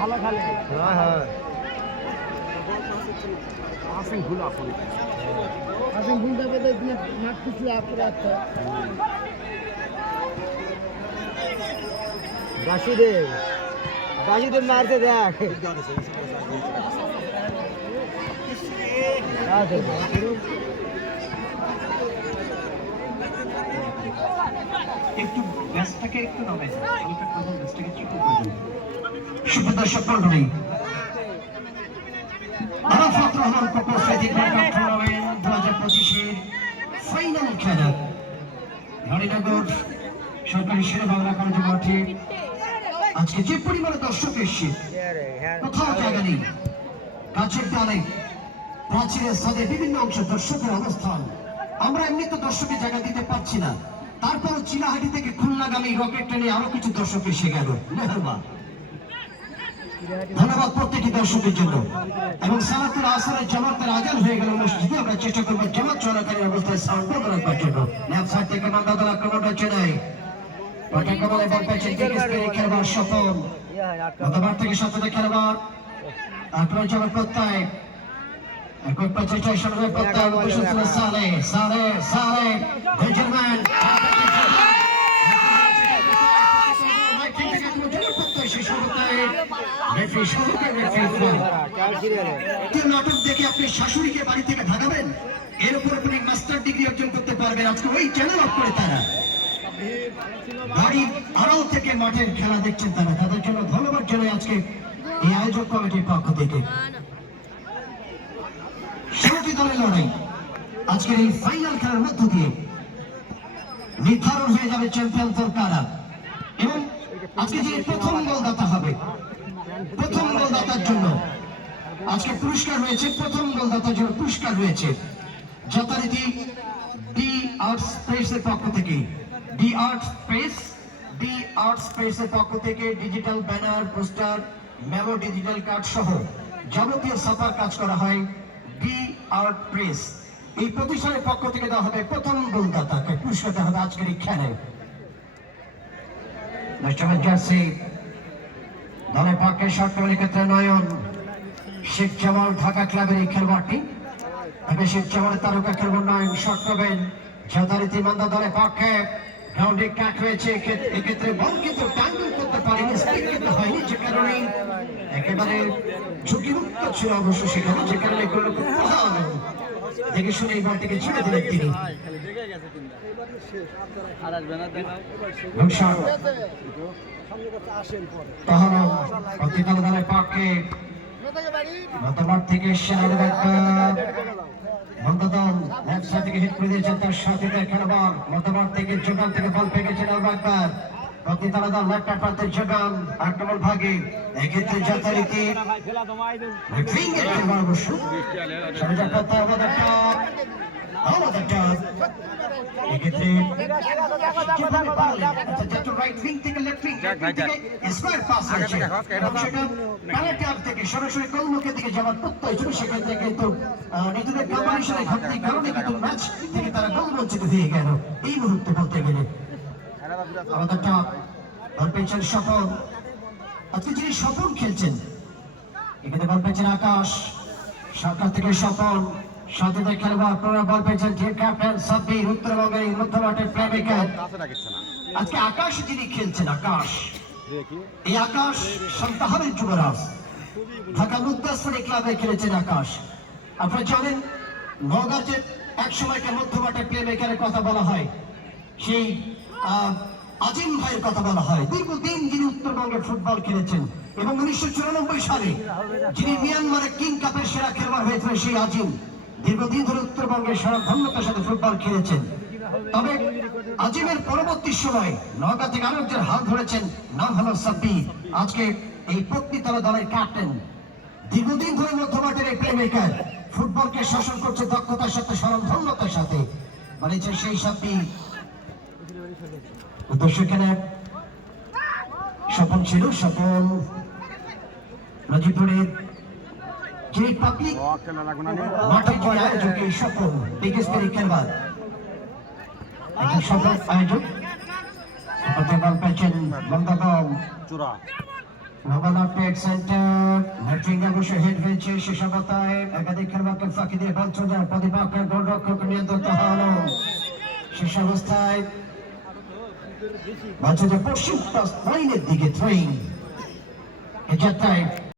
ভালো খেলে। হ্যাঁ হ্যাঁ আসেন ভুল আসেন। আসেন ভুল যাবে তো মাঠ পিছলে আপরে একটা। বাসুদেব মারতে দেখ। একটু গ্যাসটাকে একটু নামে হালকা করে গ্যাসটাকে চেক করে দিন। সুপ্রদর্শক মণ্ডলী, আরাফাত রহমান কোকো স্মৃতি ক্রিকেট টুর্নামেন্ট 2025-এর ফাইনাল খেলা হরিনগর সরকারি শেরে বাংলা কলেজ মাঠে আজকে যে পরিমাণে দর্শক এসছে কোথাও জায়গা নেই। গাছের ডালে প্রাচীরের সাথে বিভিন্ন অংশে দর্শকের অবস্থান। আমরা এমনি তো দর্শকের জায়গা দিতে পারছি না, তারপর চিলাহাটি থেকে খুলনাগামী রকেট ট্রেনে আরো কিছু দর্শক এসে গেল। ধন্যবাদ প্রত্যেকটি দর্শকের জন্য। এবং সালাতুল আসরের জামাতের আজান হয়ে গেল মসজিদে। আমরা চেষ্টা করবো জামাত চলাকালী অবস্থায় সাউন্ড বন্ধ রাখবার জন্য। ল্যাব সাইড থেকে মান্দাদল আক্রমণ হচ্ছে নাই। ওটা কমলে বল পেয়েছে খেলবার সফল। গতবার থেকে সপ্তাহে খেলবার আক্রমণ চলার প্রত্যয় এখন প্রচেষ্টায় সর্বে প্রত্যয় বসেছিল সালে সালে সালে বেঞ্জামিন নাটক দেখে আপনি শাশুড়িকে বাড়ি থেকে ভাগাবেন, এর উপর আপনি মাস্টার ডিগ্রি অর্জন করতে পারবেন। আজকে ওই চ্যানেল অফ করে তারা বাড়ির আড়াল থেকে মাঠের খেলা দেখছেন তারা। তাদের জন্য ধন্যবাদ জানাই আজকে এই আয়োজক কমিটির পক্ষ থেকে। সাতটি দলের লড়াই আজকের এই ফাইনাল খেলার মধ্য দিয়ে নির্ধারণ হয়ে যাবে চ্যাম্পিয়ন দল কারা। এবং আজকে যে প্রথম গোলদাতা হবে, প্রথম গোলদাতার জন্য আজকে পুরস্কার রয়েছে। প্রথম গোলদাতার জন্য পুরস্কার রয়েছে যথারীতি ডি আর্টস প্রেসের পক্ষ থেকে, ডি আর্টস প্রেসের পক্ষ থেকে digital banner, poster, memo, digital card সহ যাবতীয় ছাপার কাজ করা হয় ডি আর্ট প্রেস। এই প্রতিষ্ঠানের পক্ষ থেকে দেওয়া হবে প্রথম গোলদাতাকে পুরস্কার দেওয়া হবে আজকের এই খেলায়। জার্সি দলের পক্ষে শর্টমের ক্ষেত্রে নয়ন শেখ জামাল ঢাকা ক্লাবের এই খেলোয়াড়টি। তবে শেখ জামালের তারকা খেলোয়াড় নয়ন শট করবেন যথারীতি মান্দা দলের পক্ষে। গ্রাউন্ডে কাট হয়েছে, এক্ষেত্রে বল কিন্তু টাঙ্গল করতে পারেনি, স্পিড কিন্তু হয়নি, যে কারণে একেবারে ঝুঁকিমুক্ত ছিল অবশ্য সেখানে, যে কারণে কোনো দেখে শুনে এই বলটিকে ছেড়ে দিলেন তিনি। দলের পক্ষে গতবার থেকে থেকে হিট করে দিয়েছেন তার সাথে খেলোয়াড়। গতবার থেকে যোগান থেকে বল পেয়েছেন আলবাকর। প্রতিতলা দল লেফট প্রান্তের যোগান আক্রমণ ভাগে। এক্ষেত্রে যথারীতি অবশ্য এক্ষেত্রে রাইট উইং থেকে লেফট উইং স্কোয়ার পাস হয়েছে এবং সেটা প্যালেটিয়ার থেকে সরাসরি গোলমুখের দিকে যাওয়ার প্রত্যয় ছিল। সেক্ষেত্রে কিন্তু নিজেদের কম্বিনেশনের ঘাটতির কারণে কিন্তু ম্যাচ থেকে তারা গোল বঞ্চিত হয়ে গেল এই মুহূর্তে বলতে গেলে। আমাদেরটা বল পেয়েছেন স্বপন। আজকে যিনি স্বপন খেলছেন এখানে বল পেয়েছেন আকাশ। সরকার থেকে স্বপন সাথে খেলোয়াড় বল পেয়েছেন ক্যাপ্টেন সাব্বির, উত্তরবঙ্গের মধ্যমাঠের প্লেমেকার। আজকে আকাশ যিনি খেলছেন, আকাশ, এই আকাশ সন্তাহারের যুবরাজ, ঢাকা মুক্তাসরি ক্লাবে খেলেছেন আকাশ। আপনারা জানেন নওগাঁ যে এক সময়কার মধ্যমাঠের প্লেমেকারের কথা বলা হয়, সেই আজিম ভাইয়ের কথা বলা হয়। দীর্ঘদিন যিনি উত্তরবঙ্গের ফুটবল খেলেছেন এবং 1994 সালে যিনি মিয়ানমারের কিং কাপের সেরা খেলোয়াড় হয়েছিলেন সেই আজিম দীর্ঘদিন ধরে উত্তরবঙ্গের স্বনামধন্যতার সাথে ফুটবল খেলেছেন। তবে আজিমের পরবর্তী সময় নওগাঁ থেকে আরেকজন হাত ধরেছেন, নাম হলো সাব্বির। আজকে এই পত্নীতলা দলের ক্যাপ্টেন, দীর্ঘদিন ধরে মধ্যমাঠের এই প্লেমেকার, ফুটবলকে শাসন করছে দক্ষতার সাথে, স্বনামধন্যতার সাথে, বলেছে সেই সাব্বির। সেখানে স্বপন ছিল, স্বপন রাজীবপুরের যিনি পাবলিক মাঠে যে আয়োজক, এই স্বপন বিকেএসপির খেলোয়াড়, একজন সফল আয়োজক। হাতে বল পেয়েছেন বঙ্গবং নবাল আপডেট সেন্টার নেটিং অবশ্য হেড হয়েছে শেষ অবস্থায় একাধিক খেলোয়াড়কে ফাঁকি দিয়ে বল চলে যায় প্রতিপক্ষের গোলরক্ষক নিয়ন্ত্রিত হলো শেষ অবস্থায় বল চলে পশ্চিম লাইনের দিকে থ্রোয়িং এ যাত্রায়